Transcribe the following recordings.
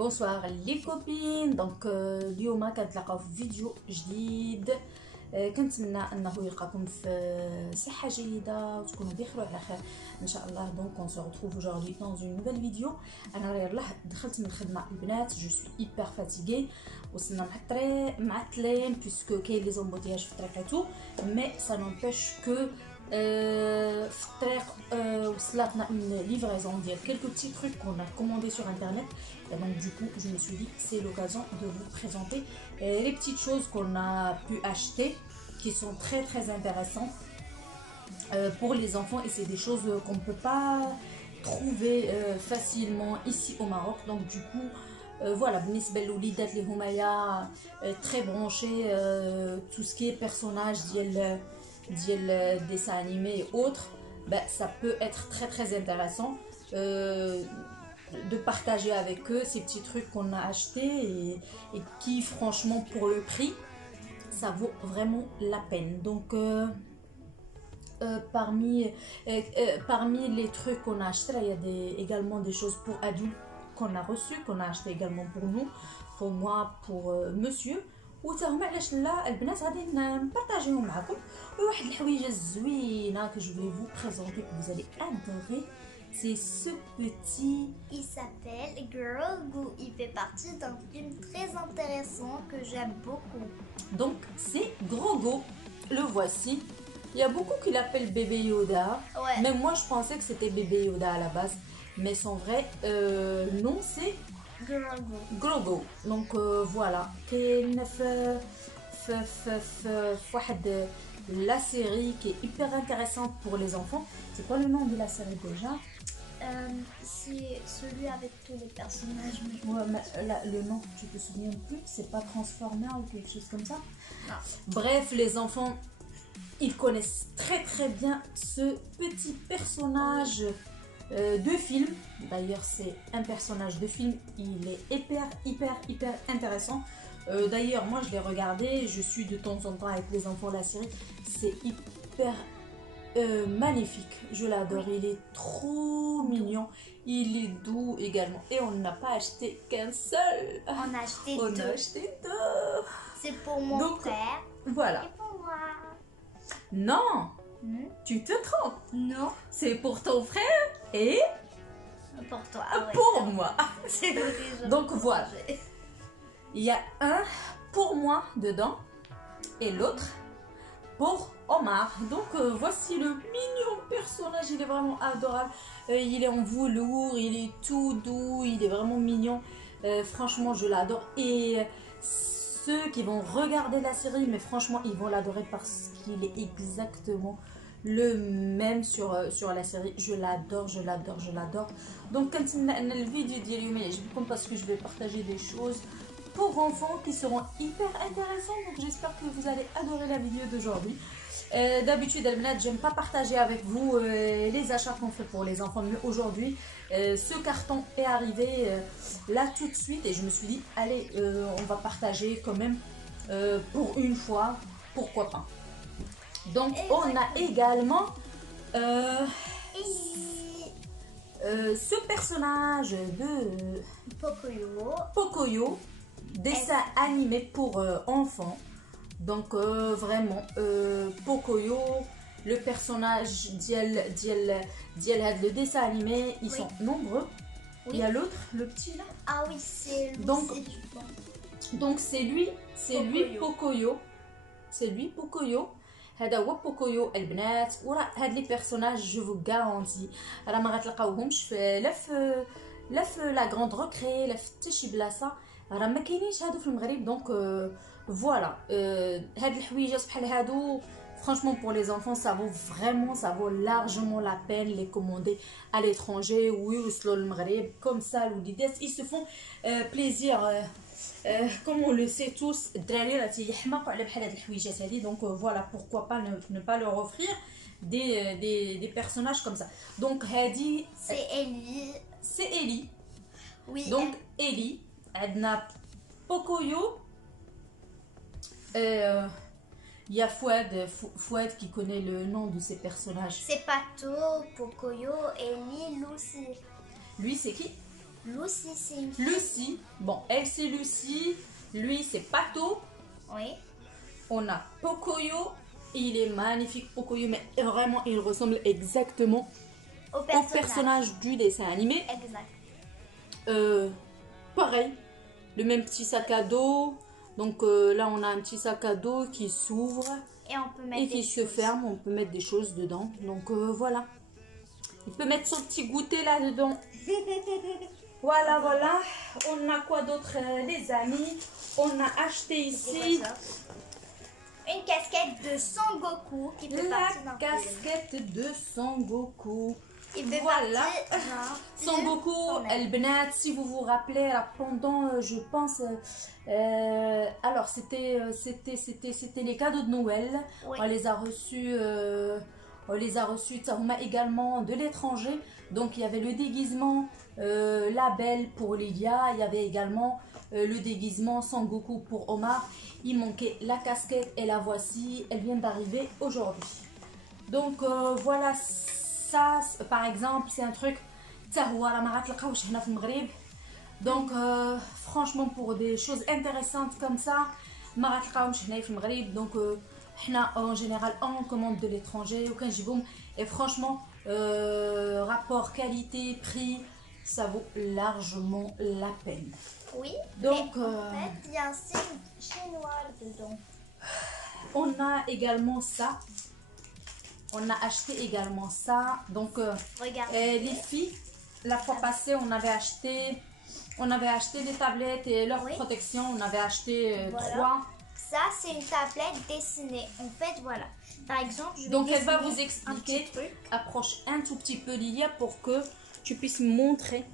بونسوار لي كوبين. دونك اليوم كنتلاقاو في فيديو جديد. كنتمنى انه يلقاكم في صحه جيده وتكونوا بخير وعلى خير ان شاء الله. دونك on se retrouve aujourd'hui dans une nouvelle vidéo. انا يلاه دخلت من الخدمه البنات، جو سوي ايبر فاتيغي، وصلنا مع الطريق معطلين بيسكو كاين لي زومبوتياج في الطريق ايتو، مي سا نومبيش كو في الطريق وصلتنا une livraison ديال quelques petits trucs qu'on a commandé sur internet. Et donc du coup je me suis dit que c'est l'occasion de vous présenter les petites choses qu'on a pu acheter qui sont très très intéressantes pour les enfants, et c'est des choses qu'on ne peut pas trouver facilement ici au Maroc. Donc du coup voilà, بالنسبه للوليدات اللي هما très branchés tout ce qui est personnage ديال dessins animés et autres, ben, ça peut être très très intéressant de partager avec eux ces petits trucs qu'on a achetés et qui franchement pour le prix ça vaut vraiment la peine. Donc parmi les trucs qu'on a achetés, il y a également des choses pour adultes qu'on a reçues, qu'on a acheté également pour nous, pour moi, pour monsieur. وتاهما علاش لا البنات غادي نبارطاجيهم معكم. وواحد الحويجه زوينه que je vais vous présenter, que vous allez adorer. C'est ce petit... Il s'appelle Grogu. Il fait partie d'un film très intéressant que j'aime beaucoup. Donc c'est Grogu. Le voici. Il y a beaucoup qui l'appellent bébé Yoda. Ouais. Mais moi je pensais que c'était bébé Yoda à la base. Mais son vrai nom c'est Grogu. Donc voilà. كاين في واحد la série qui est hyper intéressante pour les enfants. C'est quoi le nom de la série déjà? C'est celui avec tous les personnages. Ouais, mais le nom, tu te souviens plus? C'est pas Transformer ou quelque chose comme ça? Non. Bref, les enfants, ils connaissent très très bien ce petit personnage de film. D'ailleurs, c'est un personnage de film. Il est hyper intéressant. D'ailleurs, moi, je l'ai regardé. Je suis de temps en temps avec les enfants la série. C'est hyper magnifique. Je l'adore. Il est trop mignon. Il est doux également. Et on n'a pas acheté qu'un seul. On a acheté On deux. a acheté deux. C'est pour mon Donc, frère voilà. et pour moi. Non, Hmm? tu te trompes. Non. C'est pour ton frère et Pour toi. Ah ouais, pour ça. moi. C'est déjà Donc voilà. Il y a un pour moi dedans et l'autre pour Omar. Donc voici le mignon personnage. Il est vraiment adorable. Il est en velours, il est tout doux, il est vraiment mignon. Franchement, je l'adore. Et ceux qui vont regarder la série, mais franchement, ils vont l'adorer parce qu'il est exactement le même sur la série. Je l'adore. Donc كنتمنى ان الفيديو ديال اليوم يعجبكم parce que je vais partager des choses pour enfants qui seront hyper intéressantes. Donc j'espère que vous allez adorer la vidéo d'aujourd'hui. D'habitude, j'aime pas partager avec vous les achats qu'on fait pour les enfants, mais aujourd'hui ce carton est arrivé là tout de suite et je me suis dit allez, on va partager quand même pour une fois, pourquoi pas. Donc on a également ce personnage de Pocoyo, dessin animé pour enfants. Donc vraiment Pocoyo, le personnage le dessin animé, ils sont nombreux. Oui. Il y a l'autre, le petit là. Ah oui, c'est lui. Donc c'est lui Pocoyo. C'est lui Pocoyo. هذا هو بوكويو البنات. وراه هاد لي بيرسوناج جو فو غارونتي راه ما غتلقاوهمش في لا في لا غروند روكري لا في حتى شي بلاصه، راه ما كاينينش هادو في المغرب. دونك فوالا هاد الحويجات بحال هادو franchement pour les enfants ça vaut largement la peine les commander à l'étranger ويوصلوا للمغرب. Comme ça الوليدات ils se font plaisir. Comme on le sait tous, الدراري راه تيحماقوا على بحال هاد الحويجات هادي. Donc voilà, pourquoi pas ne pas leur offrir des personnages comme ça. Donc هادي C'est Ellie. c'est Ellie. Oui. Donc Ellie, عندنا Pocoyo. Il y a Fouad qui connaît le nom de ces personnages. C'est Pato, Pocoyo et Lille aussi. Lui c'est qui? Lucy, c'est une fille. Lucie, bon, elle c'est Lucie, lui c'est Pato. Oui. On a Pocoyo, il est magnifique Pocoyo, mais vraiment il ressemble exactement Au au personnage du dessin animé. Exact. Pareil, le même petit sac à dos. Donc là on a un petit sac à dos qui s'ouvre Et on peut mettre et qui se ferme, on peut mettre des choses dedans. Donc voilà, il peut mettre son petit goûter là dedans. Voilà, voilà. On a quoi d'autre, les amis? On a acheté ici une casquette de Sangoku qui fait partie d'un la casquette de Sangoku. Il fait Voilà. partie d'un Sangoku, film. El Benat, si vous vous rappelez, alors, pendant, je pense, alors c'était les cadeaux de Noël. Oui. On les a reçus, Tahoma également de l'étranger. Donc il y avait le déguisement Label pour Lilia, il y avait également le déguisement Sangoku pour Omar. Il manquait la casquette et la voici, elle vient d'arriver aujourd'hui. Donc voilà, ça par exemple c'est un truc donc franchement pour des choses intéressantes comme ça donc en général on commande de l'étranger et franchement rapport qualité prix ça vaut largement la peine. Oui, donc mais en fait il y a un signe chinois dedans. On a également ça. On a acheté également ça. Donc, Regardez. les filles, la fois passée, on avait acheté des tablettes et leur protection. On avait acheté Voilà. 3. Ça, c'est une tablette dessinée. En fait, voilà. Par exemple, je vais Donc, elle va dessiner vous un expliquer. petit truc. Approche un tout petit peu, Lilia, pour que tu puisses montrer.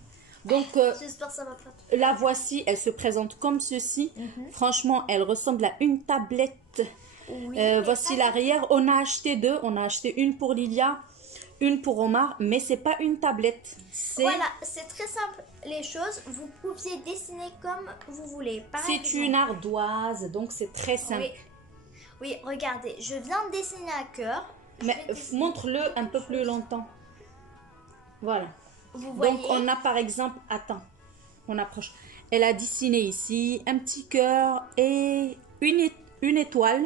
Donc, J'espère que ça va pas. la voici. Elle se présente comme ceci. Franchement, elle ressemble à une tablette. Oui, voici l'arrière. On a acheté 2. On a acheté une pour Lilia, une pour Omar, mais c'est pas une tablette. Voilà, c'est très simple les choses. Vous pouviez dessiner comme vous voulez. C'est une ardoise, donc c'est très simple. Oui, regardez, je viens de dessiner un cœur. Mais montre-le un peu plus longtemps. Voilà. Vous voyez. Donc on a par exemple, attends, on approche. Elle a dessiné ici un petit cœur et une étoile.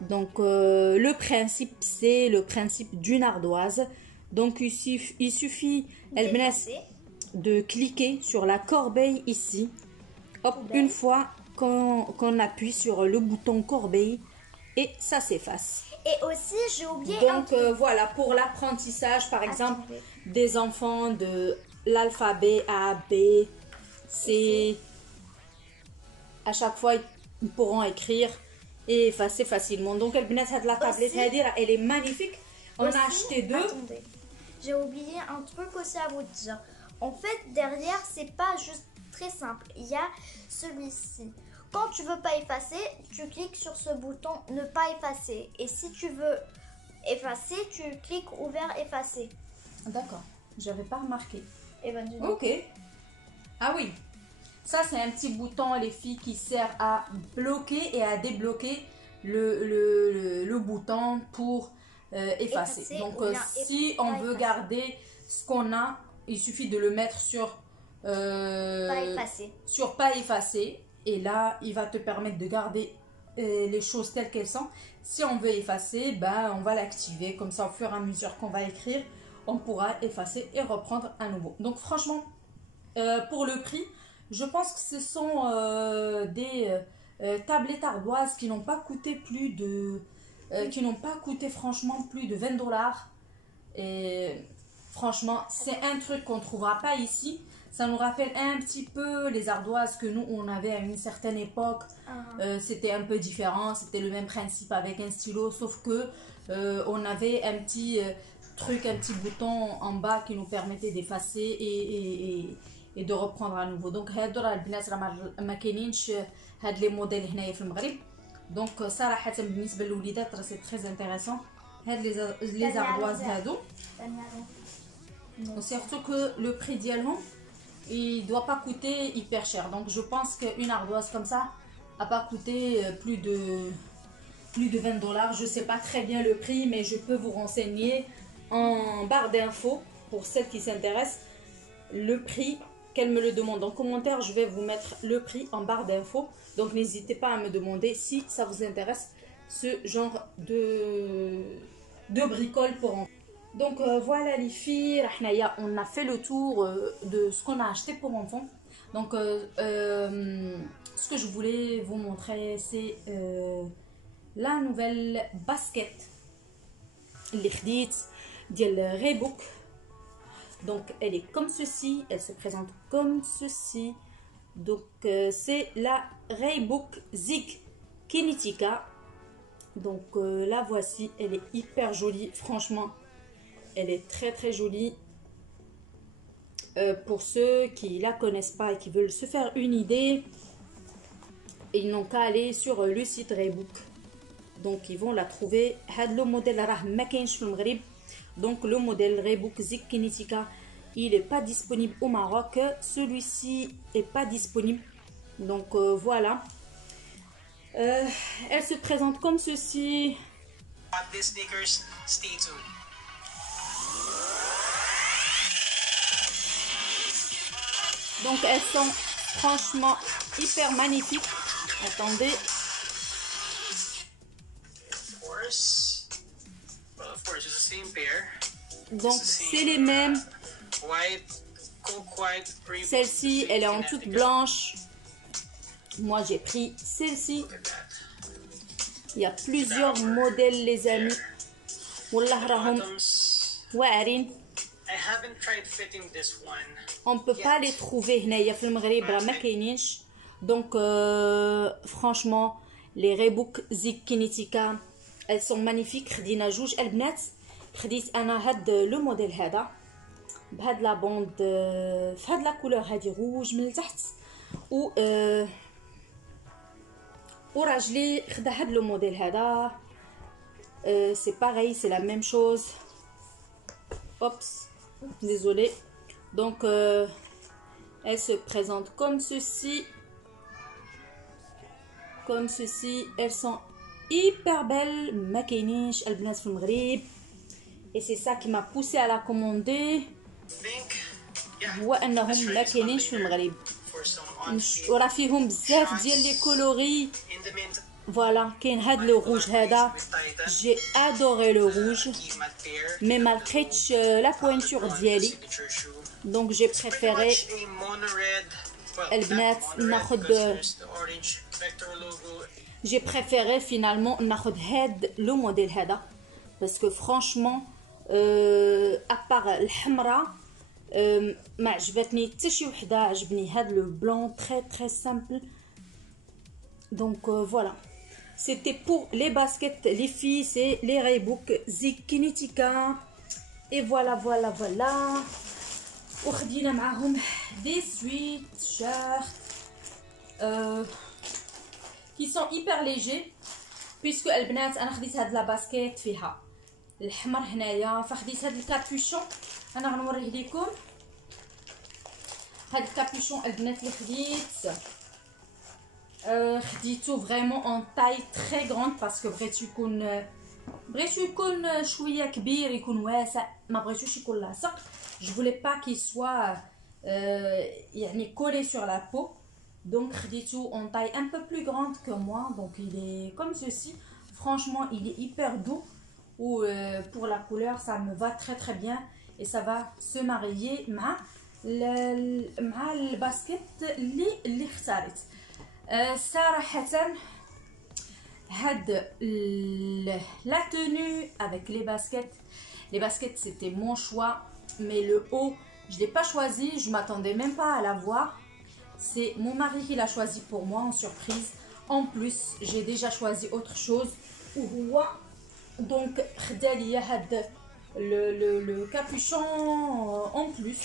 Donc le principe c'est le principe d'une ardoise. Donc il suffit de cliquer sur la corbeille ici. Hop, une fois qu'on appuie sur le bouton corbeille et ça s'efface. Et aussi j'ai oublié donc voilà, pour l'apprentissage par exemple des enfants de l'alphabet A, B, C, à chaque fois ils pourront écrire et effacer facilement. Donc elle la tablette elle est magnifique. On a acheté 2. Attendez, j'ai oublié un truc aussi à vous dire. En fait derrière c'est pas juste très simple, il y a celui-ci. Quand tu veux pas effacer, tu cliques sur ce bouton ne pas effacer, et si tu veux effacer, tu cliques ouvert effacer. D'accord, j'avais pas remarqué. Et ben, ok. Ah oui, ça c'est un petit bouton les filles qui sert à bloquer et à débloquer le bouton pour effacer. Donc si on veut garder ce qu'on a, il suffit de le mettre sur pas effacer. Et là, il va te permettre de garder les choses telles qu'elles sont. Si on veut effacer, ben, on va l'activer. Comme ça, au fur et à mesure qu'on va écrire, on pourra effacer et reprendre à nouveau. Donc franchement, pour le prix, je pense que ce sont des tablettes ardoises qui n'ont pas coûté franchement plus de 20 $. Et franchement, c'est un truc qu'on ne trouvera pas ici. Ça nous rappelle un petit peu les ardoises que nous, on avait à une certaine époque. C'était un peu différent. C'était le même principe avec un stylo. Sauf que on avait un petit truc, un petit bouton en bas qui nous permettait d'effacer et de reprendre à nouveau. Donc, les modèles donc صراحة بالنسبة للوليدات c'est très intéressant. Les ardoises هادو. Surtout que le prix d'Yalon, il doit pas coûter hyper cher. Donc je pense qu'une ardoise comme ça a pas coûté plus de 20 $. Je sais pas très bien le prix, mais je peux vous renseigner en barre d'infos pour celles qui s'intéressent. Le prix qu'elle me le demande en commentaire. Je vais vous mettre le prix en barre d'infos. Donc n'hésitez pas à me demander si ça vous intéresse ce genre de bricole pour enfants. Donc voilà les filles, on a fait le tour de ce qu'on a acheté pour enfants. Donc ce que je voulais vous montrer, c'est la nouvelle basket اللي خديت ديال Reebok. Donc elle est comme ceci, elle se présente comme ceci. Donc c'est la Reebok Zig Kinetica. Donc la voici, elle est hyper jolie, franchement elle est très très jolie. Pour ceux qui la connaissent pas et qui veulent se faire une idée, ils n'ont qu'à aller sur le site Reebok. Donc ils vont la trouver. Le modèle راه ما كاينش في المغرب. Donc le modèle Reebok Zig Kinetica, il est pas disponible au Maroc. Celui-ci est pas disponible. Donc voilà. Elle se présente comme ceci. These sneakers, stay tuned. Donc elles sont franchement hyper magnifiques. Attendez. Of course, it's the same pair. Donc c'est les mêmes. White, coke white. Celle-ci, elle est en toute blanche. Moi j'ai pris celle-ci. Il y a plusieurs modèles les amis. والله راهم واعرين. I haven't tried fitting this one. On peut pas les trouver هنايا في المغرب راه ما كاينينش. Donc franchement les Reebok Zig Kinetica elles sont magnifiques. خدينا جوج البنات. خديت انا هاد لو موديل هذا بهاد لا بوند في هاد لا كولور هادي روج من التحت و وراجلي خدا هاد لو موديل هذا. C'est pareil, c'est la même chose. Oups, désolé. Donc elle se présente comme ceci. Comme ceci, elles sont hyper belles. ما كاينينش البنات في المغرب. Et c'est ça qui m'a poussé à la commander. هو انهم ما كاينينش في المغرب. وراه فيهم بزاف ديال لي كولوري. Voilà, كاين هاد لو روج هذا. J'ai adoré le rouge. Mais malgré la pointure ديالي. Donc j'ai préféré البنات ناخد. J'ai préféré finalement ناخد هاد لو موديل هذا. Parce que franchement à part الحمراء ما عجبتني حتى شي وحده. عجبني هاد لو بلون très très simple. Donc voilà. C'était pour les baskets les filles, c'est les Reebok Zig Kinetica. Et voilà voilà voilà. وخدينا معاهم des sweatshirts qui sont hyper légers puisque البنات انا خديت هاد لا باسكيت فيها الحمر هنايا. فخديت هاد الكابوشون انا غنوريه لكم. هاد الكابوشون البنات اللي خديت خديتو فريمون اون تاي تري غراند باسكو بغيتو يكون شويه كبير يكون واسع. ما بغيتوش يكون لاصق. Je voulais pas qu'il soit يعني collé sur la peau. Donc خديتو en taille un peu plus grande que moi. Donc il est comme ceci. Franchement il est hyper doux. Ou pour la couleur ça me va très très bien. Et ça va se marier مع الباسكت اللي اختارت. صراحة هاد la tenue avec les baskets c'était mon choix. Mais le haut je l'ai pas choisi. Je m'attendais même pas à la voir. C'est mon mari qui l'a choisi pour moi en surprise. En plus j'ai déjà choisi autre chose. Donc خدالي هاد le capuchon en plus.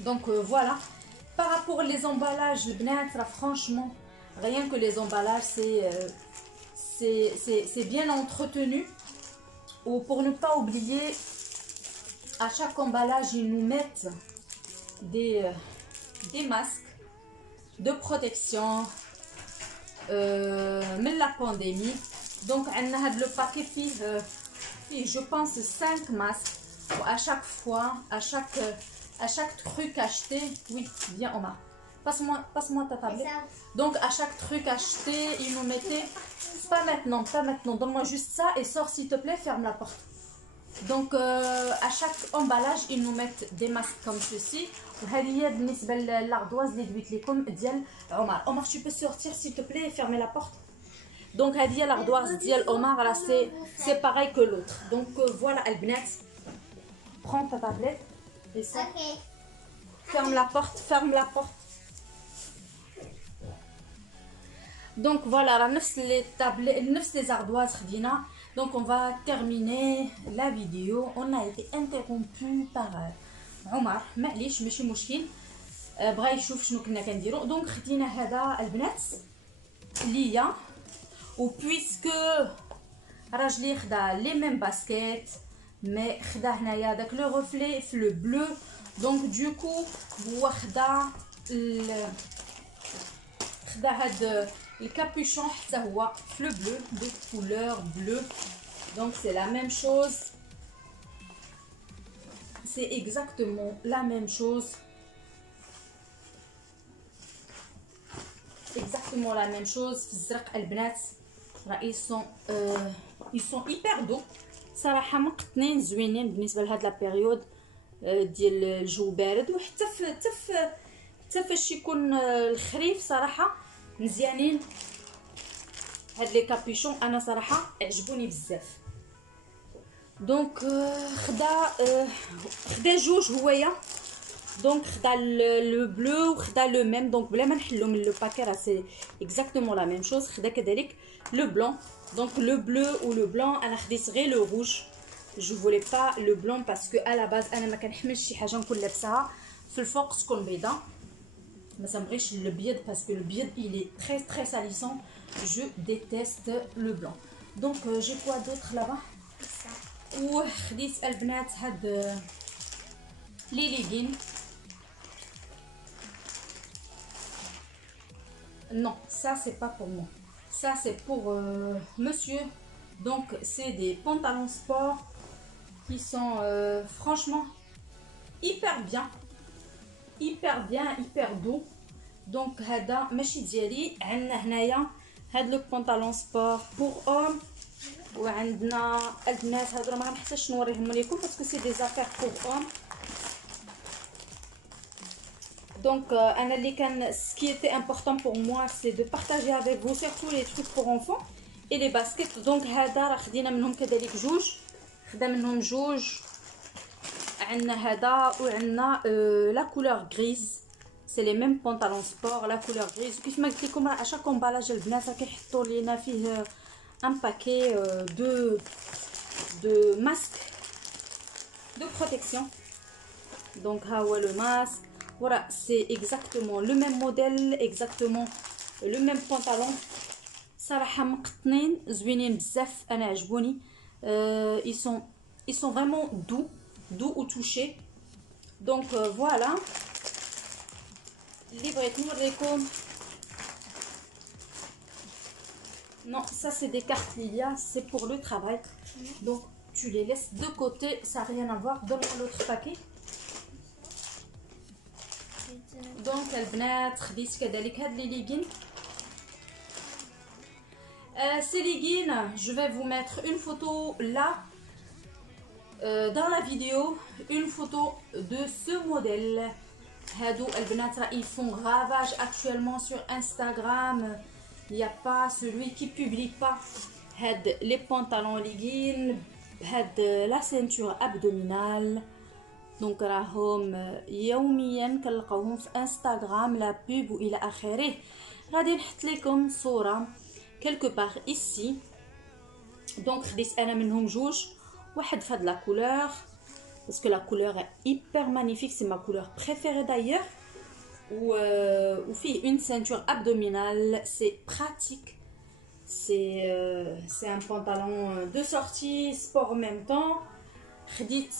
Donc voilà. Par rapport aux emballages البنات franchement rien que les emballages c'est bien entretenu. Ou pour ne pas oublier, à chaque emballage ils nous mettent des masques de protection من la pandémie. Donc on a le paquet فيه je pense 5 masques. À chaque fois, à chaque À chaque truc acheté, oui, viens Omar. Passe-moi ta tablette. Donc à chaque truc acheté, ils nous mettaient, pas maintenant, donne-moi juste ça et sors s'il te plaît, ferme la porte. Donc à chaque emballage, ils nous mettent des masques comme ceci. L'ardoise, Omar, tu peux sortir s'il te plaît et fermer la porte. Donc l'ardoise d'Yel Omar, là c'est pareil que l'autre. Donc voilà, Albinat, prends ta tablette et ça. Ok. Ferme la porte, ferme la porte. Donc voilà, les tablettes, les ardoises khadina. Donc on va terminer la vidéo. On a été interrompu par Omar. معليش ماشي مشكل. بغا يشوف شنو كنا كنديرو. Donc خدينا هذا البنات ليا. و puisque راجلي خدا لي ميم باسكيت مي خدا هنايا داك لو ريفلي في لو بلو. دونك دوكو هو خدا هاد الكابيشون حتى هو في لو بلو دو كولور بلو. دونك سي لا ميم شوز, c'est exactement la même chose, exactement la même chose. في الزرق البنات راه ils sont hyper doux صراحه, مقطنين زوينين بالنسبه لهاد لا بيريود ديال الجو بارد, وحتى حتى فاش يكون الخريف صراحه مزيانين. هاد لي كابيشون انا صراحه عجبوني بزاف. دونك خدا جوج هوايه. دونك خدا لو بلو وخدا لو ميم. دونك بلا ما نحلو من لو باكي راه سي اكزاكتومون لا ميم شوز. خدا كذلك لو بلون. دونك لو بلو و لو بلون انا خديت غير لو روج. جو فولي با لو بلون باسكو على باز انا ما كنحملش شي حاجه نكون لابساها في الفوق تكون بيضه. ما سنبغيش البيض باسكو البيض il est très très salissant. Je déteste le blanc. Donc j'ai quoi d'autre là-bas. وخديت البنات هاد لي ليغين. Non, ça c'est pas pour moi. Ça c'est pour monsieur. Donc c'est des pantalons sport qui sont franchement hyper bien, hyper doux. Donc هذا ماشي ديالي. عندنا هنايا هاد لو بونطالون سبور بور اوم. وعندنا البنات هادو ما غنحتاجش نوريهم لكم باسكو سي دي زافير بور اوم. Donc انا اللي كان ce qui était important pour moi c'est de partager avec vous surtout les trucs pour enfants et les baskets. Donc هذا راه خدينا منهم كذلك جوج. خدا منهم جوج. عندنا هذا وعندنا لا كولور غريز. سي لي ميم بونطالون سبور لا كولور غريز. كيف ما قلت لكم راه اشاك امبالاج البنات راه كيحطوا لينا فيه ان باكي دو ماسك دو بروتيكسيون. دونك ها هو لو ماسك. وراه سي اكزاكتومون لو ميم موديل, اكزاكتومون لو ميم بونطالون. صراحه مقطنين زوينين بزاف, انا عجبوني. ils sont vraiment doux au toucher. Donc voilà. اللي بغيت نوريكم. Non, ça c'est des cartes Lilia, c'est pour le travail. Donc tu les laisses de côté, ça n'a rien à voir. Donne-moi l'autre paquet. Donc البنات خديت كذلك هاد لي ليغين. Ces leggings, je vais vous mettre une photo là dans la vidéo, une photo de ce modèle. هادو البنات راه ils font ravage actuellement sur Instagram. Il n'y a pas celui qui publie pas هاد les pantalons leggings بهاد la ceinture abdominale. دونك راهم يوميا كنلقاوهم في انستغرام لا بوب والى اخره. غادي نحط لكم صوره quelque part ici. Donc خديت انا منهم جوج. واحد في هاد لا كولور parce que la couleur est hyper magnifique, c'est ma couleur préférée d'ailleurs. Ou fait une ceinture abdominale, c'est pratique. C'est un pantalon de sortie, sport en même temps. خديت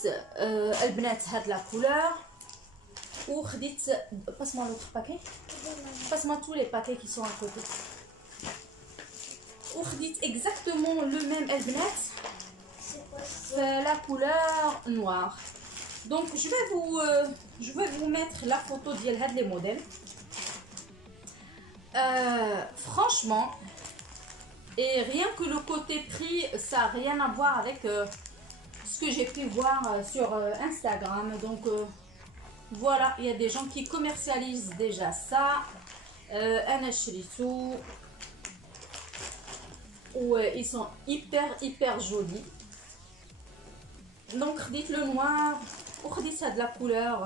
البنات هاد la couleur. Ou خديت passe-moi l'autre paquet. Passe-moi tous les paquets qui sont à côté. Ou خديت exactement le même البنات. La couleur noire. Donc je vais je vais vous mettre la photo de les modèles. Franchement, et rien que le côté prix, ça n'a rien à voir avec ce que j'ai pu voir sur Instagram. Donc voilà, il y a des gens qui commercialisent déjà ça. Anna Shritou. Ouais, ils sont hyper jolis. Donc dites le noir, ou dites ça de la couleur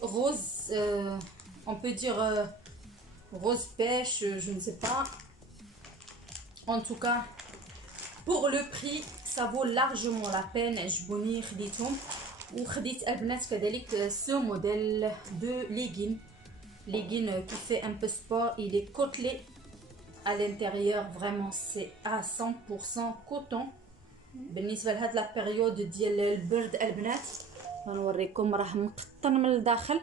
rose, on peut dire rose pêche, je ne sais pas. En tout cas, pour le prix, ça vaut largement la peine. عجبوني خديتهم وخديت البنات كذلك ce modèle de legging qui fait un peu sport. Il est côtelé à l'intérieur, vraiment c'est à 100% coton. بالنسبه لهاد لا بيريود ديال البرد البنات غنوريكم راه مقطن من الداخل،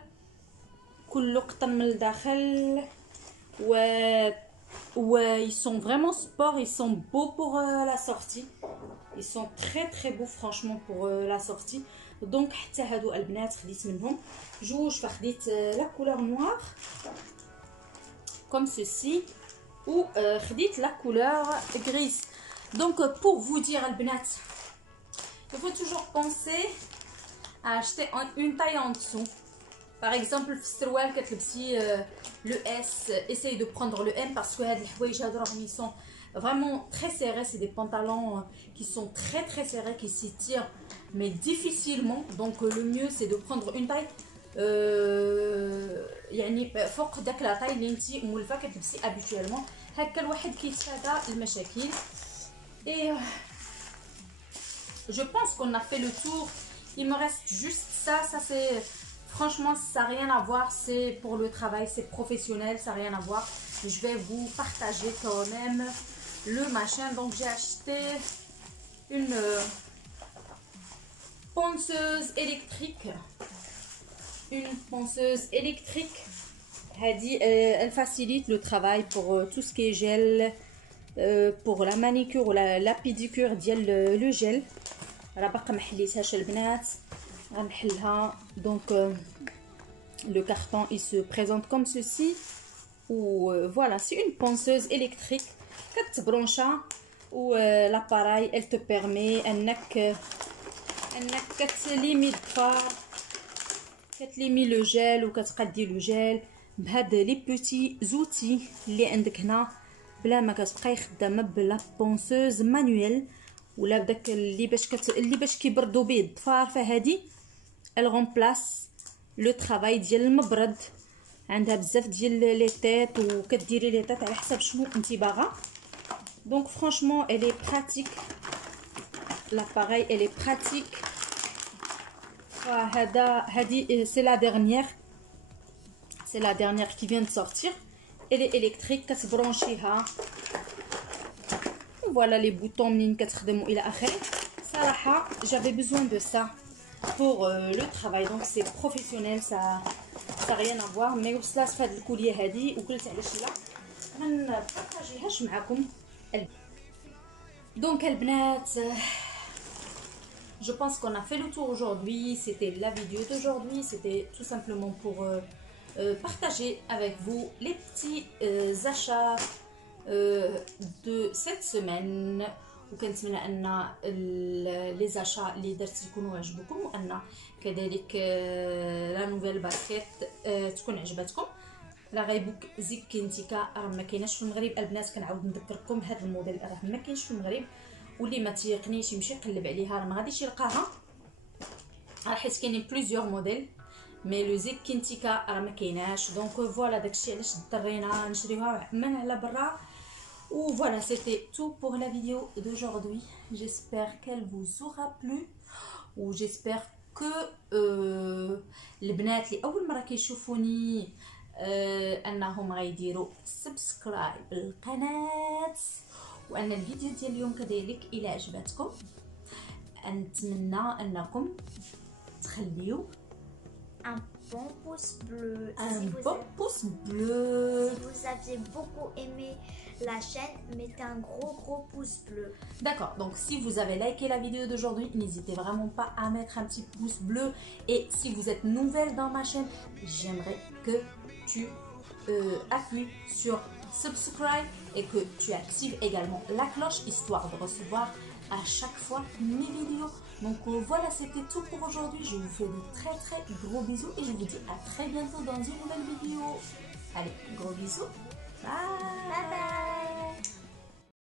كله قطن من الداخل. ils sont vraiment sport, ils sont beaux pour la sortie, ils sont très beaux franchement pour la sortie. Donc حتى هادو البنات خديت منهم جوج، فخديت la couleur noire comme ceci ou خديت la couleur grise. Donc pour vous dire البنات, il faut toujours penser à acheter une taille en dessous. Par exemple في السروال كتلبسي le S, essayez de prendre le M parce que هاد الحوايج هادو راهم ils sont vraiment très serrés. C'est des pantalons qui sont très serrés, qui s'étirent mais difficilement. Donc le mieux c'est de prendre une taille يعني فوق داك لا طاي اللي نتي مولفه كتلبسي habituellement. هكا الواحد كيتفادى المشاكل. Et je pense qu'on a fait le tour. Il me reste juste ça c'est franchement ça n'a rien à voir, c'est pour le travail, c'est professionnel, ça n'a rien à voir. Je vais vous partager quand même le machin. Donc j'ai acheté une ponceuse électrique. Elle facilite le travail pour tout ce qui est gel, pour la manicure ou la pédicure ديال le gel. راه باقا ما حليتهاش البنات، غنحلها. Donc le carton il se présente comme ceci. Ou voilà, c'est une ponceuse électrique كتبرونشا و l'appareil elle te permet انك كتليمي الضفار، كتليمي لو جيل وكتقادي لو جيل بهاد لي بوتي زوتي اللي عندك هنا، بلا ما كتبقاي خدامه بلا بونسوز مانويل ولا بداك اللي باش كيبردوا به الضفار. فهادي elle remplace لو طرافاي ديال المبرد. عندها بزاف ديال لي تيت وكديري لي تيت على حسب شنو انت باغا. دونك فرانشمون elle est pratique, l'appareil elle est pratique. هادي c'est la dernière qui vient de sortir. Elle est électrique, كتبرونشيها. Voilà les boutons منين كتخدموا الى اخره. صراحه j'avais besoin de ça pour le travail, donc c'est professionnel, ça rien à voir. mais وصلات في هاد الكوليه هادي وقلت علاش لا غنبارطاجيهاش معكم. donc البنات, je pense qu'on a fait le tour aujourd'hui. C'était la vidéo d'aujourd'hui, c'était tout simplement pour partager avec vous les petits achats de cette semaine. وكنتمنى ان لي زاشا اللي درت يكونوا عجبكم، وان كذلك لا نوفيل باكيت تكون عجبتكم. لا غيبوك زيك كينتيكا راه ما كايناش في المغرب البنات. كنعاود نذكركم هذا الموديل راه ما كاينش في المغرب، واللي ما تيقنيش يمشي يقلب عليها راه ما غاديش يلقاها، حيت كاينين بليزيور موديل. مي لو زيك كينتيكا راه ما كايناش. دونك فوالا داكشي علاش اضطرينا نشريوها من على برا. Ou voilà, c'était tout pour la vidéo d'aujourd'hui. J'espère qu'elle vous aura plu. Ou j'espère que البنات اللي اول مره كيشوفوني انهم غيديروا سبسكرايب للقناه، وان الفيديو ديال اليوم كذلك الى عجبتكم نتمنى انكم تخليو un bon pouce bleu. Un Si vous bon pouce bleu. Si vous aviez beaucoup aimé la chaîne, mettez un gros pouce bleu. D'accord, donc si vous avez liké la vidéo d'aujourd'hui, n'hésitez vraiment pas à mettre un petit pouce bleu. Et si vous êtes nouvelle dans ma chaîne, j'aimerais que tu appuies sur subscribe et que tu actives également la cloche histoire de recevoir à chaque fois mes vidéos. Donc voilà, c'était tout pour aujourd'hui. Je vous fais de très gros bisous et je vous dis à très bientôt dans une nouvelle vidéo. Allez, gros bisous. Bye. Bye bye.